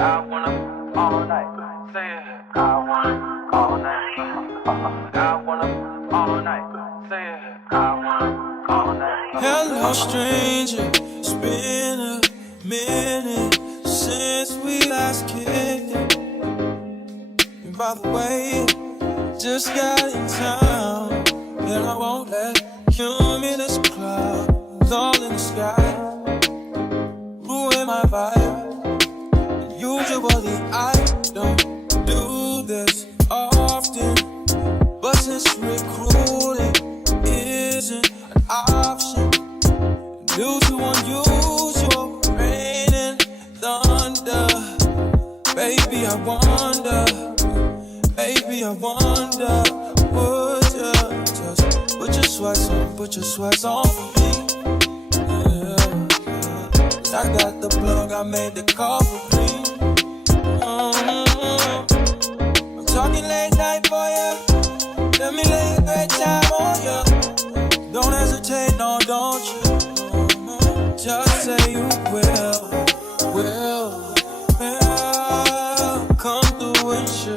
I wanna all night. Say it. I wanna all night. I wanna all night. Say it. I wanna all night. Hello, stranger. It's been a minute since we last kicked it. And by the way, just got in town, and I won't let cumulus clouds all in the sky ruin my vibe. Usually I don't do this often, but since recruiting isn't an option due to unusual rain and thunder, baby I wonder, would you just put your sweats on for me? Yeah. I got the plug, I made the call for me. I'm talking late night for ya. Let me lay a great time on ya. Don't hesitate, no, don't you? Just say you will. Come through and chill.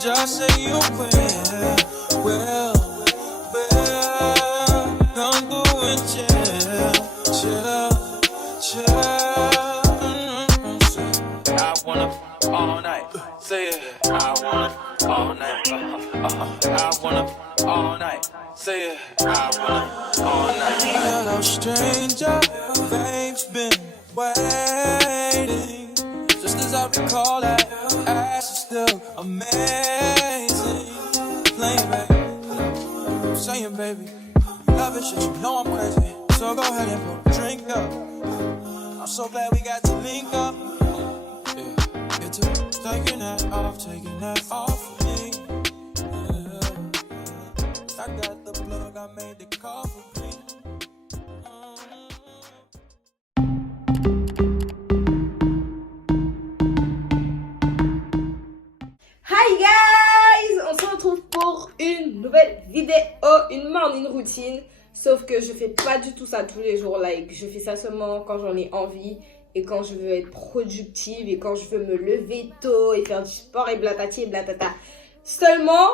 Just say you will. Come through and chill. I wanna all night. Say it. I wanna all night. I wanna all night. Say it. I wanna all night. Hello, stranger. Babe's been waiting. Just as I recall that ass is still amazing. Playing baby, saying baby, love it shit, you know I'm crazy. So go ahead and pour a drink up. I'm so glad we got to link up. Yeah, it's taking that off for me. Yeah. I got the plug, I made the call for me. Hi guys! On se retrouve pour une nouvelle vidéo, une morning routine. Sauf que je fais pas du tout ça tous les jours. Like, je fais ça seulement quand j'en ai envie et quand je veux être productive et quand je veux me lever tôt et faire du sport et blatati et blatata. Seulement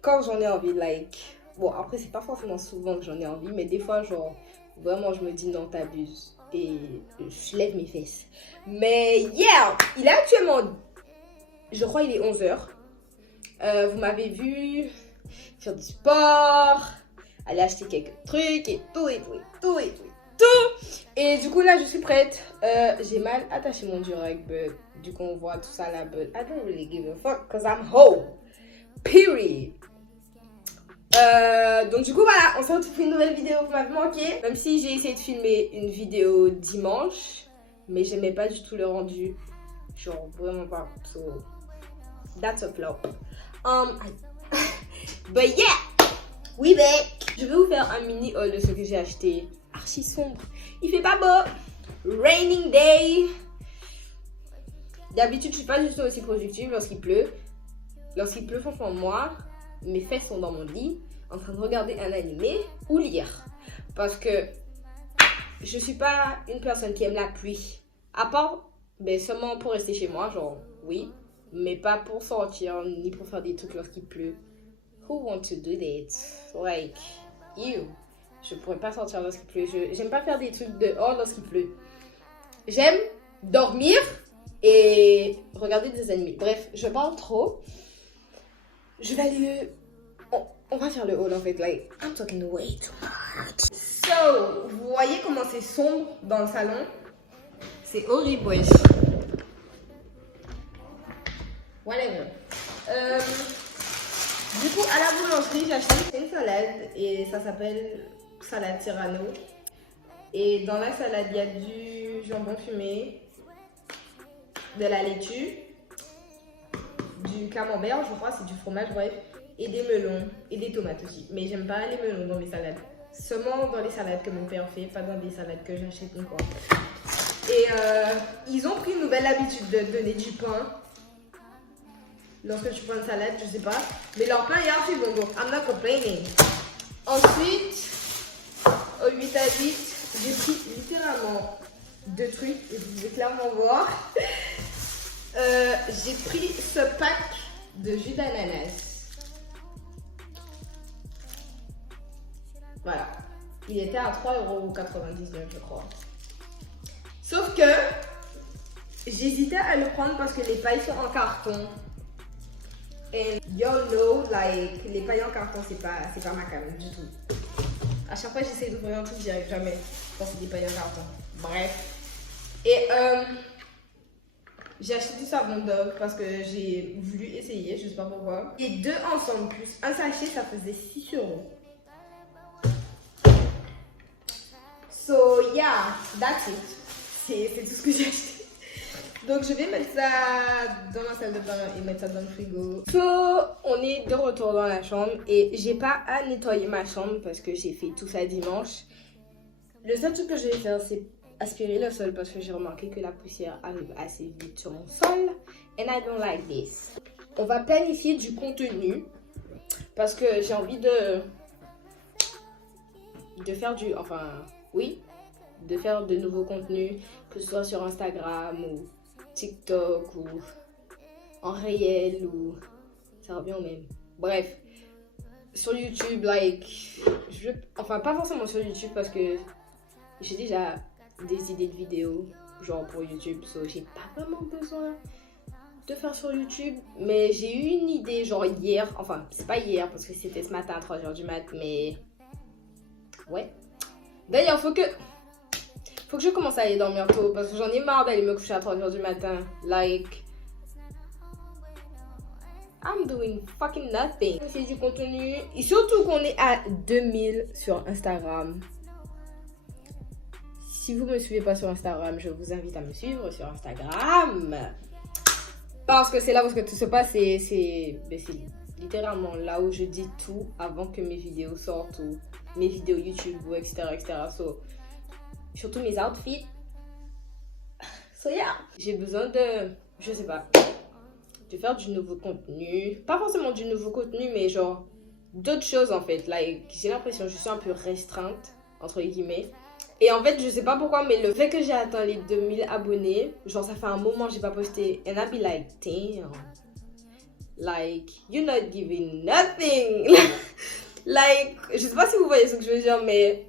quand j'en ai envie. Like, bon, après, c'est pas forcément souvent que j'en ai envie, mais des fois, genre, vraiment, je me dis non, t'abuses. Et je lève mes fesses. Mais yeah! Il est actuellement, je crois, il est 11h. Vous m'avez vu faire du sport, aller acheter quelques trucs et tout. Et du coup là je suis prête. J'ai mal attaché mon durag, but du coup on voit tout ça là, but I don't really give a fuck cause I'm home. Period. Donc du coup voilà, on se retrouve pour une nouvelle vidéo, vous m'avez manqué. Même si j'ai essayé de filmer une vidéo dimanche, mais j'aimais pas du tout le rendu. Genre vraiment pas. So that's a flop. But yeah, we back. Je vais vous faire un mini haul de ce que j'ai acheté. Archi sombre. Il fait pas beau. Raining day. D'habitude, je suis pas du tout aussi productive lorsqu'il pleut. Lorsqu'il pleut, franchement, moi, mes fesses sont dans mon lit, en train de regarder un animé ou lire. Parce que je suis pas une personne qui aime la pluie. À part, ben, seulement pour rester chez moi, genre, oui. Mais pas pour sortir, ni pour faire des trucs lorsqu'il pleut. Who want to do that? Like, you. Je pourrais pas sortir lorsqu'il pleut. J'aime pas faire des trucs dehors lorsqu'il pleut. J'aime dormir et regarder des animés. Bref, je parle trop. Je vais aller... On va faire le haul en fait. Like, I'm talking way too much. So, vous voyez comment c'est sombre dans le salon? C'est horrible, wesh. Whatever. Du coup, à la boulangerie, j'ai acheté une salade et ça s'appelle salade Serrano. Et dans la salade, il y a du jambon fumé, de la laitue, du camembert, je crois, c'est du fromage, bref, et des melons et des tomates aussi. Mais j'aime pas les melons dans mes salades. Seulement dans les salades que mon père fait, pas dans des salades que j'achète encore. Et ils ont pris une nouvelle habitude de donner du pain. Lorsque tu prends une salade, je sais pas. Mais leur pain est archi bon, donc I'm not complaining. Ensuite, au 8 à 8, j'ai pris littéralement deux trucs et vous pouvez clairement voir. J'ai pris ce pack de jus d'ananas. Voilà. Il était à 3,99 € je crois. Sauf que j'hésitais à le prendre parce que les pailles sont en carton. Et y'all know, like, les pailles en carton, c'est pas ma cam du tout. À chaque fois, j'essaie d'ouvrir un truc, j'y arrive jamais quand c'est des pailles en carton. Bref. Et j'ai acheté du savon Dove parce que j'ai voulu essayer, je sais pas pourquoi. Et deux ensemble plus un sachet, ça faisait 6 €. So yeah, that's it. C'est tout ce que j'ai acheté. Donc je vais mettre ça dans la salle de bain et mettre ça dans le frigo. So, on est de retour dans la chambre et j'ai pas à nettoyer ma chambre parce que j'ai fait tout ça dimanche. Le seul truc que je vais faire, c'est aspirer le sol parce que j'ai remarqué que la poussière arrive assez vite sur mon sol. And I don't like this. On va planifier du contenu parce que j'ai envie de faire de faire de nouveaux contenus, que ce soit sur Instagram ou TikTok ou en réel ou ça revient au même. Bref, sur YouTube, pas forcément sur YouTube parce que j'ai déjà des idées de vidéos genre pour YouTube, so j'ai pas vraiment besoin de faire sur YouTube, mais j'ai eu une idée genre hier, enfin c'est pas hier parce que c'était ce matin à 3h du mat, mais ouais. D'ailleurs, faut que je commence à aller dormir tôt parce que j'en ai marre d'aller me coucher à 3h du matin. Like, I'm doing fucking nothing. On fait du contenu et surtout qu'on est à 2000 sur Instagram. Si vous me suivez pas sur Instagram, je vous invite à me suivre sur Instagram. Parce que c'est là où tout se passe, c'est littéralement là où je dis tout avant que mes vidéos sortent ou mes vidéos YouTube ou etc. So, surtout mes outfits. So yeah. J'ai besoin de, je sais pas, de faire du nouveau contenu. Pas forcément du nouveau contenu, mais genre d'autres choses en fait. Like, j'ai l'impression que je suis un peu restreinte, entre guillemets. Et en fait, je sais pas pourquoi, mais le fait que j'ai atteint les 2000 abonnés, genre ça fait un moment que j'ai pas posté. And I be like, damn. Like, you're not giving nothing. Like, je sais pas si vous voyez ce que je veux dire, mais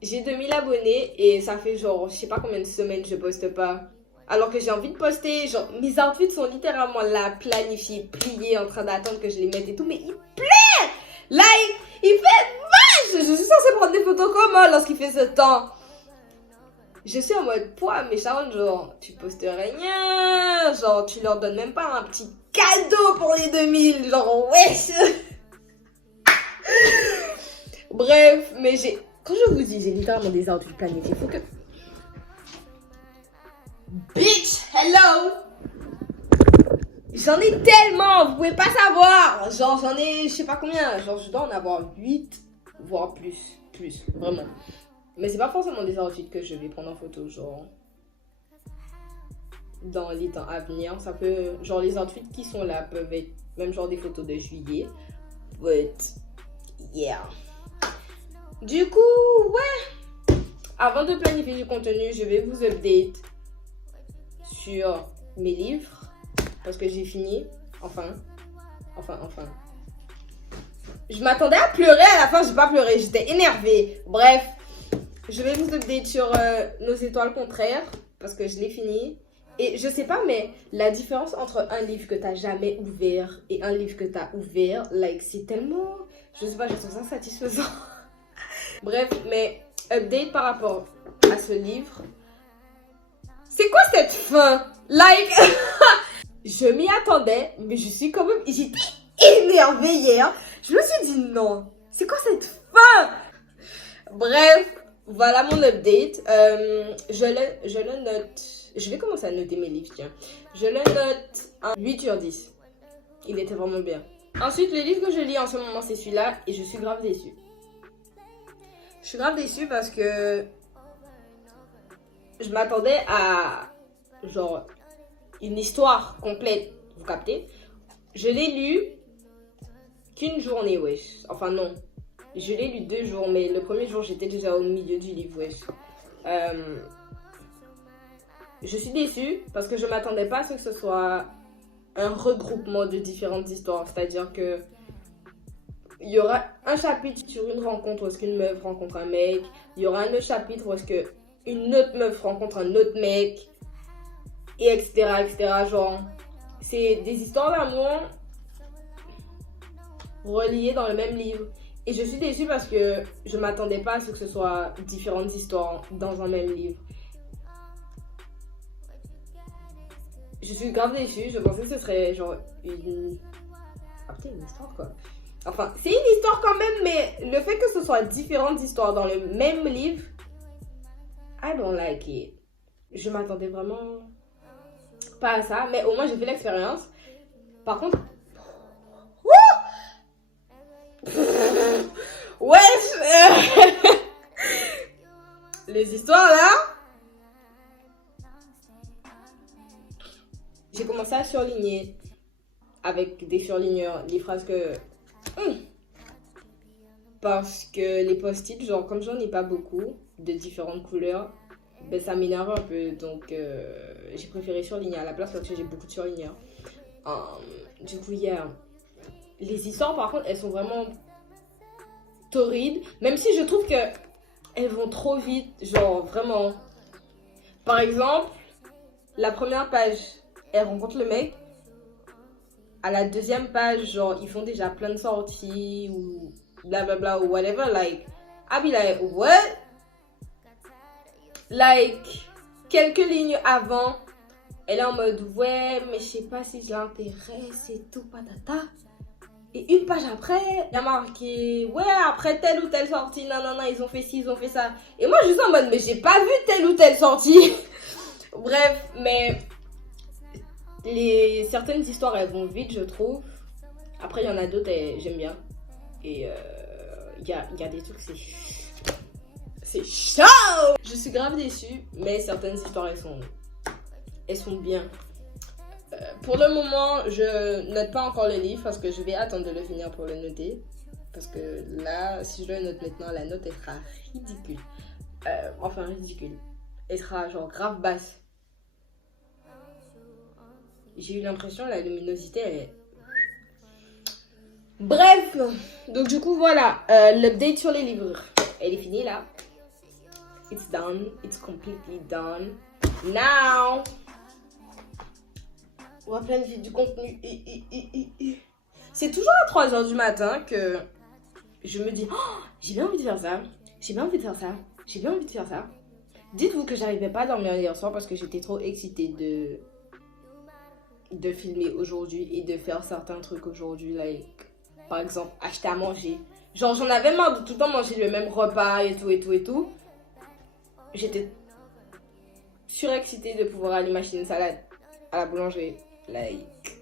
j'ai 2000 abonnés et ça fait genre, je sais pas combien de semaines je poste pas. Alors que j'ai envie de poster, genre, mes outfits sont littéralement là, planifiés, pliés, en train d'attendre que je les mette et tout, mais il plaît! Like, il fait vache! Je suis censée prendre des photos comment lorsqu'il fait ce temps? Je suis en mode poids, mais Sharon, genre, tu postes rien, genre, tu leur donnes même pas un petit cadeau pour les 2000, genre, wesh! Bref, mais quand je vous dis, j'ai littéralement des outfits planifiés, faut que... Bitch, hello! J'en ai tellement, vous pouvez pas savoir! Genre, j'en ai, je sais pas combien, genre, je dois en avoir 8, voire plus, vraiment. Mais c'est pas forcément des outfits que je vais prendre en photo, genre, dans les temps à venir. Ça peut, genre, les outfits qui sont là peuvent être même genre des photos de juillet. But, yeah. Du coup, ouais. Avant de planifier du contenu, je vais vous update sur mes livres. Parce que j'ai fini. Enfin. Je m'attendais à pleurer, à la fin, j'ai pas pleuré. J'étais énervée. Bref. Je vais vous update sur Nos étoiles contraires. Parce que je l'ai fini. Et je sais pas, mais la différence entre un livre que t'as jamais ouvert et un livre que t'as ouvert, like, c'est tellement... Je sais pas, je trouve ça satisfaisant. Bref, mais update par rapport à ce livre. C'est quoi cette fin? Like, je m'y attendais, mais je suis quand même... J'étais énervée hier. Je me suis dit non. C'est quoi cette fin? Bref, voilà mon update. Je le note... Je vais commencer à noter mes livres, tiens. Je le note un 8 sur 10. Il était vraiment bien. Ensuite, le livre que je lis en ce moment, c'est celui-là. Et je suis grave déçue. Je suis grave déçue parce que je m'attendais à, genre, une histoire complète. Vous captez? Je l'ai lu qu'une journée, wesh. Enfin, non. Je l'ai lu 2 jours, mais le premier jour, j'étais déjà au milieu du livre, wesh. Je suis déçue parce que je m'attendais pas à ce que ce soit un regroupement de différentes histoires. C'est-à-dire que il y aura un chapitre sur une rencontre où est-ce qu'une meuf rencontre un mec. Il y aura un autre chapitre où est-ce qu'une autre meuf rencontre un autre mec. Et etc. Genre, c'est des histoires d'amour reliées dans le même livre. Et je suis déçue parce que je m'attendais pas à ce que ce soit différentes histoires dans un même livre. Je suis grave déçue, je pensais que ce serait genre une... Ah putain, une histoire quoi. Enfin, c'est une histoire quand même, mais le fait que ce soit différentes histoires dans le même livre, I don't like it. Je m'attendais vraiment pas à ça, mais au moins j'ai fait l'expérience. Par contre... Wesh. Les histoires là, j'ai commencé à surligner avec des surligneurs les phrases que... Parce que les post-it, genre comme j'en ai pas beaucoup de différentes couleurs, ben ça m'énerve un peu. Donc j'ai préféré surligner à la place parce que j'ai beaucoup de surligneurs. Du coup, les histoires par contre, elles sont vraiment torrides. Même si je trouve que elles vont trop vite. Genre vraiment. Par exemple, la première page, elle rencontre le mec. À la deuxième page, genre, ils font déjà plein de sorties ou blablabla ou whatever. Like, I'll be like, what? Like, quelques lignes avant, elle est en mode, ouais, mais je sais pas si je l'intéresse et tout, patata. Et une page après, il y a marqué, ouais, après telle ou telle sortie, non, ils ont fait ci, ils ont fait ça. Et moi, je suis en mode, mais j'ai pas vu telle ou telle sortie. Bref, mais... certaines histoires elles vont vite je trouve. Après il y en a d'autres j'aime bien. Et il y a des trucs c'est chaud. Je suis grave déçue. Mais certaines histoires elles sont bien. Pour le moment je note pas encore le livre parce que je vais attendre de le finir pour le noter. Parce que là si je le note maintenant la note elle sera ridicule. Enfin ridicule. Elle sera genre grave basse. J'ai eu l'impression la luminosité elle est... Bref, donc du coup voilà, l'update sur les livres, elle est finie là. It's done, it's completely done. Now, on va planifier du contenu. C'est toujours à 3h du matin que je me dis, oh, j'ai bien envie de faire ça, j'ai bien envie de faire ça, j'ai bien envie de faire ça. Dites-vous que j'arrivais pas à dormir hier soir parce que j'étais trop excitée de filmer aujourd'hui et de faire certains trucs aujourd'hui, like, par exemple acheter à manger. Genre j'en avais marre de tout le temps manger le même repas et tout. J'étais surexcitée de pouvoir aller m'acheter une salade à la boulangerie, like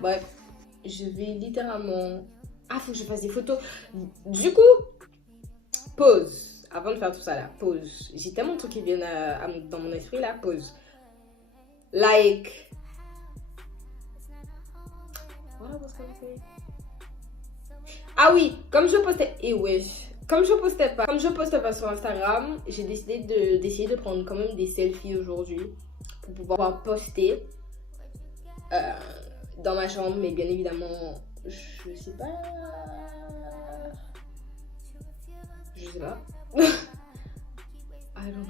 bref, je vais littéralement... Ah, faut que je fasse des photos. Du coup, pause. Avant de faire tout ça là, pause. J'ai tellement de trucs qui viennent dans mon esprit là, pause. Like... Voilà, what's gonna say? Ah oui, comme je postais... Comme je poste pas sur Instagram, j'ai décidé d'essayer de prendre quand même des selfies aujourd'hui pour pouvoir poster dans ma chambre, mais bien évidemment, je sais pas. I don't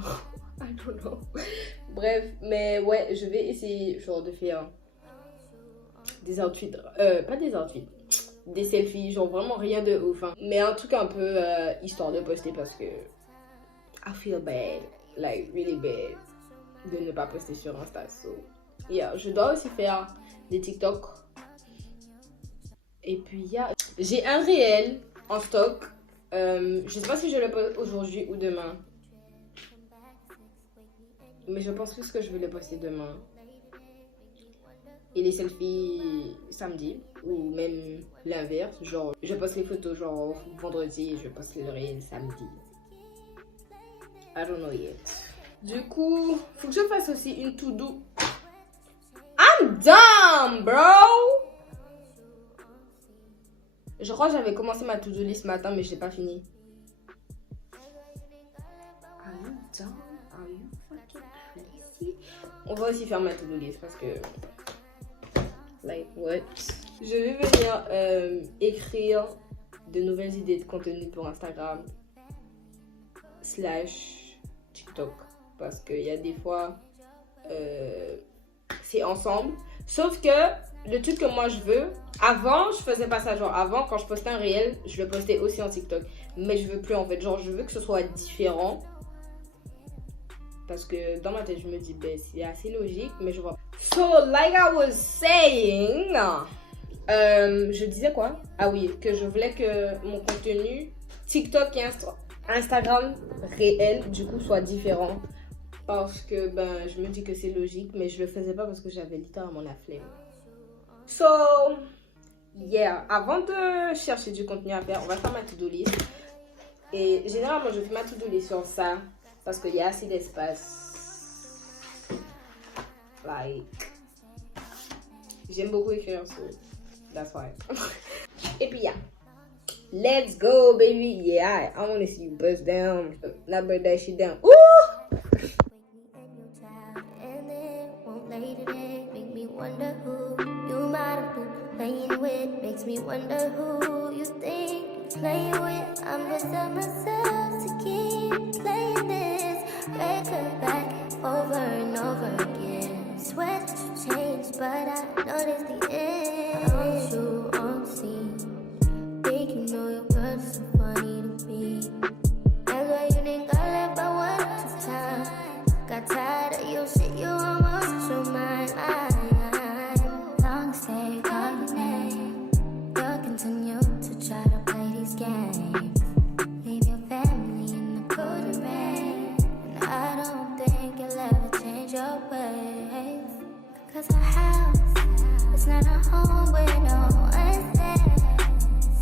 know. Bref, mais ouais, je vais essayer genre de faire des outfits, pas des outfits, des selfies, genre vraiment rien de ouf, hein. Mais un truc un peu histoire de poster parce que I feel bad, like really bad de ne pas poster sur Insta. So yeah, je dois aussi faire des TikTok. Et puis j'ai un réel en stock. Je sais pas si je le poste aujourd'hui ou demain. Mais je pense plus que je vais le poster demain. Et les selfies samedi. Ou même l'inverse. Genre, je poste les photos genre vendredi et je poste le réel samedi. I don't know yet. Du coup, faut que je fasse aussi une to-do. I'm done, bro! Je crois que j'avais commencé ma to-do list ce matin, mais je l'ai pas fini. Are you done? Are you fucking crazy? On va aussi faire ma to-do list parce que... Like what? Je vais venir écrire de nouvelles idées de contenu pour Instagram / TikTok. Parce qu'il y a des fois, c'est ensemble. Sauf que le truc que moi je veux, avant je faisais pas ça. Genre avant, quand je postais un réel, je le postais aussi en TikTok. Mais je veux plus en fait. Genre je veux que ce soit différent. Parce que dans ma tête, je me dis, ben c'est assez logique, mais je vois. So, like I was saying, je disais quoi? Ah oui, que je voulais que mon contenu TikTok et Instagram réel, du coup, soit différent. Parce que ben, je me dis que c'est logique, mais je le faisais pas parce que j'avais littéralement la flemme. So, yeah, avant de chercher du contenu à faire, on va faire ma to-do list. Et généralement, je fais ma to-do list sur ça parce qu'il y a assez d'espace. Like, j'aime beaucoup écrire, so that's why. Et puis, yeah. Let's go, baby. Yeah, I want to see you bust down. Not burn that shit down. Ooh! Make me wonder who you might have been playing with. Makes me wonder who you think you're playing with. I'm just telling myself to keep playing this record back over and over again. Swear that you changed, but I noticed the end. I want you on the scene. Think you know your words so funny to me. That's why you didn't got left by 1 or 2 times. Got tired of your shit, you almost your mind. Long stay, call your name. You'll continue to try to play these games. Leave your family in the cold rain. And I don't think you'll ever change your ways. Cause our house is not a home where no one's there.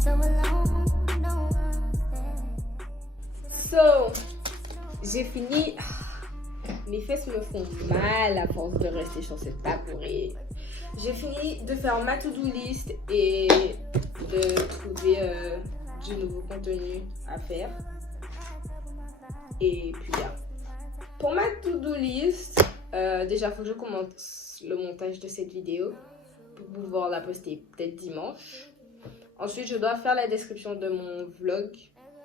So alone, no one's there. So, j'ai fini. Mes fesses me font mal à force de rester sur cette tabourée. J'ai fini de faire ma to-do list et de trouver du nouveau contenu à faire. Et puis là. Pour ma to-do list, déjà il faut que je commence le montage de cette vidéo pour pouvoir la poster peut-être dimanche. Ensuite, je dois faire la description de mon vlog,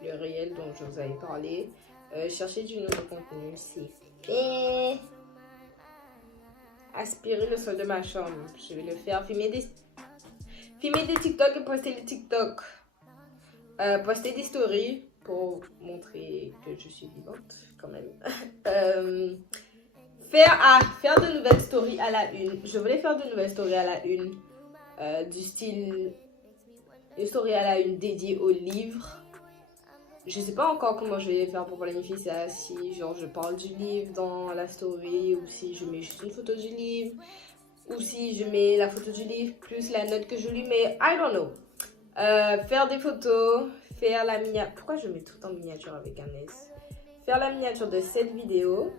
le réel dont je vous avais parlé. Chercher du nouveau contenu, c'est fait. Aspirer le sol de ma chambre, je vais le faire. Filmer des TikTok et poster les TikTok. Poster des stories pour montrer que je suis vivante quand même. Faire de nouvelles stories à la une. Je voulais faire de nouvelles stories à la une. Du style une story à la une dédiée au livre. Je sais pas encore comment je vais faire pour planifier ça, si genre je parle du livre dans la story ou si je mets juste une photo du livre ou si je mets la photo du livre plus la note que je lui mets, I don't know. Faire des photos, faire la miniature, pourquoi je mets tout en miniature avec un S? Faire la miniature de cette vidéo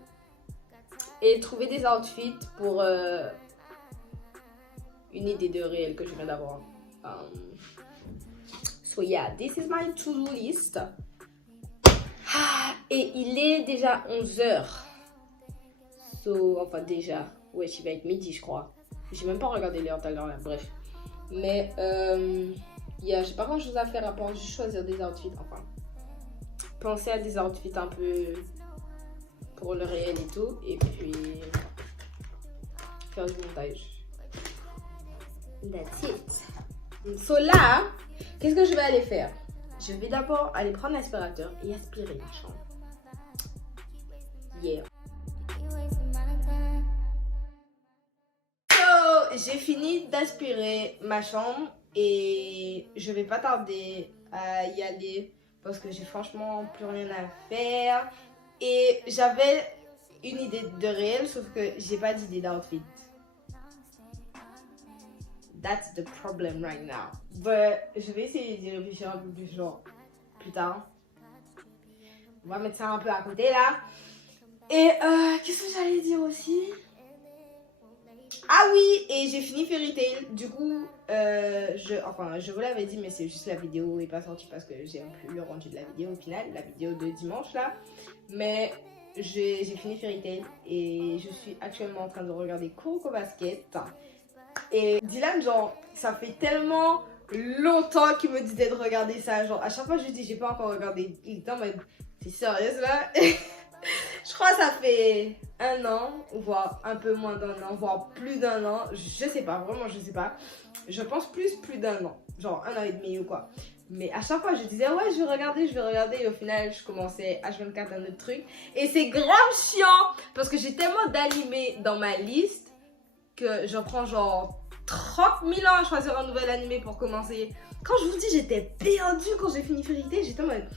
et trouver des outfits pour une idée de réel que je viens d'avoir. So yeah, this is my to-do list. Et il est déjà 11h. So, enfin déjà. Ouais, il va être midi, je crois. J'ai même pas regardé l'heure tout à l'heure là, bref. Mais, j'ai pas grand chose à faire à part juste choisir des outfits. Enfin, penser à des outfits un peu pour le réel et tout. Et puis, faire du montage. That's it. So là, qu'est-ce que je vais aller faire? Je vais d'abord aller prendre l'aspirateur et aspirer ma chambre. Yeah. So, j'ai fini d'aspirer ma chambre et je vais pas tarder à y aller parce que j'ai franchement plus rien à faire. Et j'avais une idée de réel sauf que j'ai pas d'idée d'outfit. That's the problem right now. But je vais essayer d'y réfléchir un peu plus genre plus tard. On va mettre ça un peu à côté là. Et qu'est-ce que j'allais dire aussi? Ah oui, et j'ai fini Fairy Tail. Du coup, je vous l'avais dit, mais c'est juste la vidéo n'est pas sortie parce que j'ai un peu le rendu de la vidéo au final, la vidéo de dimanche là. Mais j'ai fini Fairy Tail et je suis actuellement en train de regarder Kuroko Basket. Et Dylan, genre, ça fait tellement longtemps qu'il me disait de regarder ça. Genre, à chaque fois, je lui dis, j'ai pas encore regardé. Il était en mode, t'es sérieuse là? Je crois que ça fait 1 an, voire un peu moins d'1 an, voire plus d'1 an. Je sais pas, vraiment, je sais pas. Je pense plus d'1 an. Genre 1 an et demi ou quoi. Mais à chaque fois, je disais, ouais, je vais regarder. Et au final, je commençais H24 un autre truc. Et c'est grave chiant parce que j'ai tellement d'animés dans ma liste que je prends genre 30 000 ans à choisir un nouvel animé pour commencer. Quand je vous dis, j'étais perdue quand j'ai fini Fairy Tail. J'étais en mode,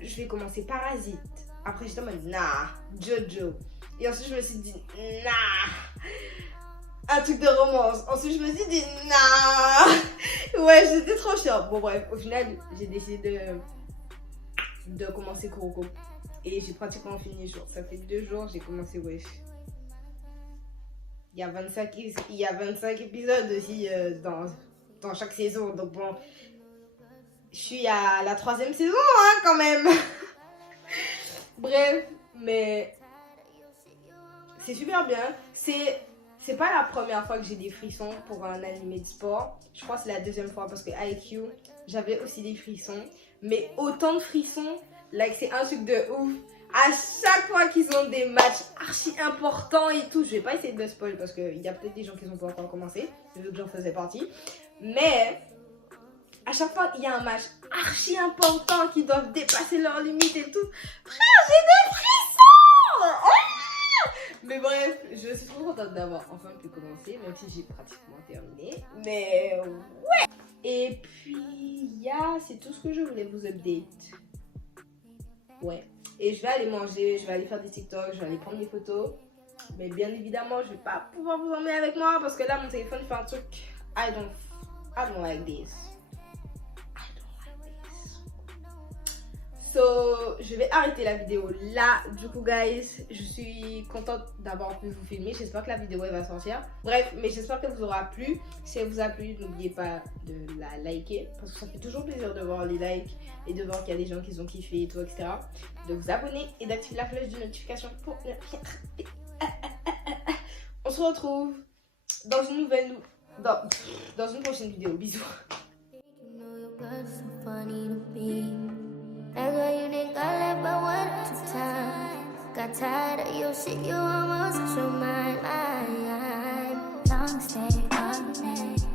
je vais commencer Parasite. Après, j'étais en mode, nah, Jojo. Et ensuite, je me suis dit, nah, un truc de romance. Ensuite, je me suis dit, nah. Ouais, j'étais trop chiant. Bon, bref, au final, j'ai décidé de commencer Kuroko. Et j'ai pratiquement fini. Genre, ça fait 2 jours, j'ai commencé, wesh. Il y a 25 épisodes aussi dans chaque saison. Donc bon, je suis à la 3e saison, hein, quand même. Bref, mais c'est super bien. C'est pas la première fois que j'ai des frissons pour un animé de sport. Je crois que c'est la 2e fois parce que IQ, j'avais aussi des frissons. Mais autant de frissons, like, c'est un truc de ouf. À chaque fois qu'ils ont des matchs archi importants et tout, je vais pas essayer de spoil parce qu'il y a peut-être des gens qui n'ont pas encore commencé, vu que j'en faisais partie. Mais à chaque fois qu'il y a un match archi important qui doivent dépasser leurs limites et tout, frère, j'ai des frissons! Ah! Mais bref, je suis trop contente d'avoir enfin pu commencer, même si j'ai pratiquement terminé. Mais ouais! Et puis, c'est tout ce que je voulais vous update. Ouais. Et je vais aller manger, je vais aller faire des TikTok, je vais aller prendre des photos. Mais bien évidemment, je vais pas pouvoir vous emmener avec moi parce que là, mon téléphone fait un truc. I don't like this. So, je vais arrêter la vidéo là. Du coup, guys, je suis contente d'avoir pu vous filmer. J'espère que la vidéo elle va sortir. Bref, mais j'espère qu'elle vous aura plu. Si elle vous a plu, n'oubliez pas de la liker. Parce que ça fait toujours plaisir de voir les likes et de voir qu'il y a des gens qui ont kiffé et tout, etc. De vous abonner et d'activer la cloche de notification pour ne rien rater. On se retrouve dans une nouvelle... Dans une prochaine vidéo. Bisous. That's why you think I left but 1 or 2 times. Got tired of your shit, you almost lost your mind. Long stay on me.